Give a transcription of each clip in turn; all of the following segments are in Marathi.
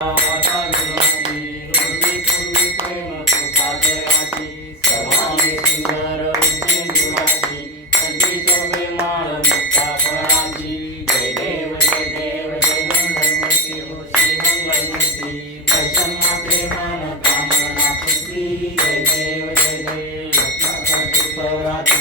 माता गुणाची नोंदी पूर्वी प्रेम कृपा जगाची सर्वांगी सुंदर सिंधुराची कंठी शोभे माळ मुक्ता फळाची जय देव जय मंगलमूर्ती हो श्री मंगलमूर्ती दर्शन मात्रे मन कामना पुत्री जय देव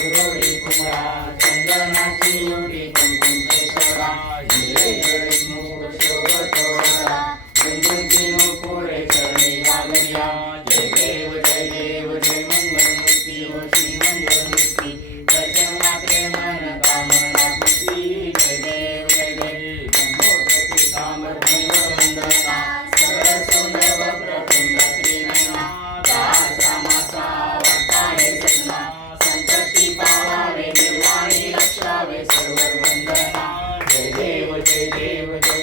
गौरी कुमारा चंदनाची ओटी कुंकुम केशरा हिरे जळी मुकुट शोभत वरा कुंकुम पुरे चरणी घालूया जय देव जय मंगलमूर्ती हो श्री मंगलमूर्ती दर्शन मात्रे मन कामना पुत्री जय देव गंगोत्री सामर्थ्य वंदना सकल सुंदर वक्रतुंड त्रिनयना दास रामाचा वार्ताहे सजना संकष्टी पावावे निर्वाणी रक्षावे सर्व वंदना जय देव जय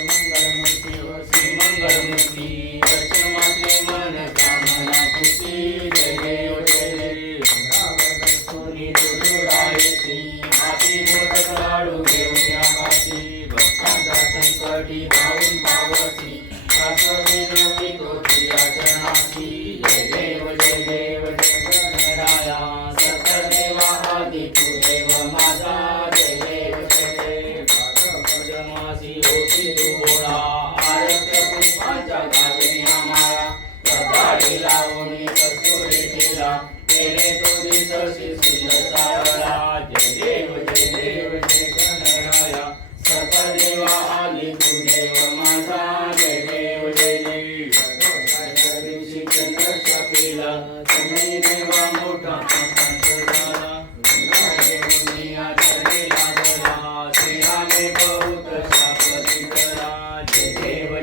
मंगलमूर्ती हो श्री मंगलमूर्ती दर्शन मात्रे मन कामना पुत्री जय देव सोनी दुर्डुरायसी माती मोदक लाडू घेऊन आकाशी भक्तांचा संकटी धावून पावसी शास्त्रविनोदी तो तुझ्या चरणाची जय देव गणराया सत्यदेवा आदि तू देव माझा जय देव भागवतमासी होती तू बोळा आरत पुष्पांच्या गाजनिया माळा कपाळी लावणी कस्तुरी तिला केले तो दिसशी सुंदर सावळा जय देव गणराया सत्यदेवा आदि तू देव माझा जय देव दिवशी चंद्र शपिला तुम्ही देवा मोठा झाला मुनिया चढेला जला श्रीरामे बहुत शापती करा जय देव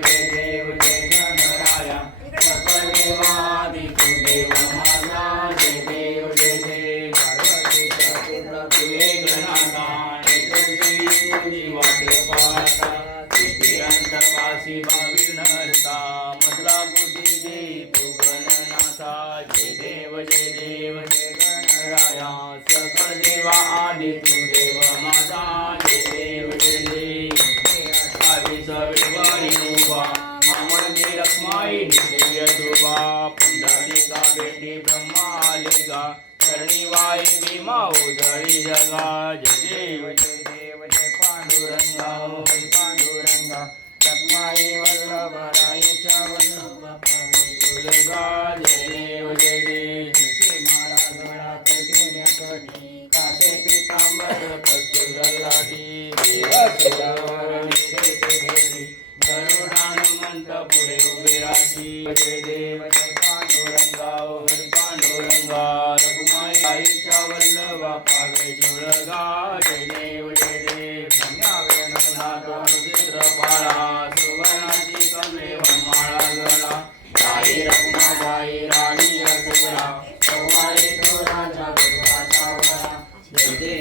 गणराया सकलदेवादि तू देव माझा जय देव पार्वतीचा पुत्र तुले गणाता नेत्रश्री तुझी वाट पाहता अंत पासी भावी नरता मधला बुद्धी दे तू गणनाथा जय देव गणराया सकल देवा आदि तू देव माझा जय देव विवारी उभा मामळी रखमाई निश्चय शोभा पुंडलिका बेटी ब्रह्मा आलिका करणी वाई भीमा उदळी जगा जय देव पांडुरंगा पांडुरंगा रखमाई वल्लभराईच्या वल्लभ पावे तुलगा जय देव तुळशी माळा गळा करकेल्या कटी कासे पीतांबर कस्तुर लाटी गरुडानुमंत पुढे उभे राशी जय देव पांडुरंगा पांडुरंगा रघुमाई आईच्या वल्लभा पावे तुलगा जय देव चित्रपाळा सुवर्णाची कमले वनमाळा गळा गाई रखुमाबाई राणी रसगुरा सवारी तो राजा गुरुचा वरा जय देव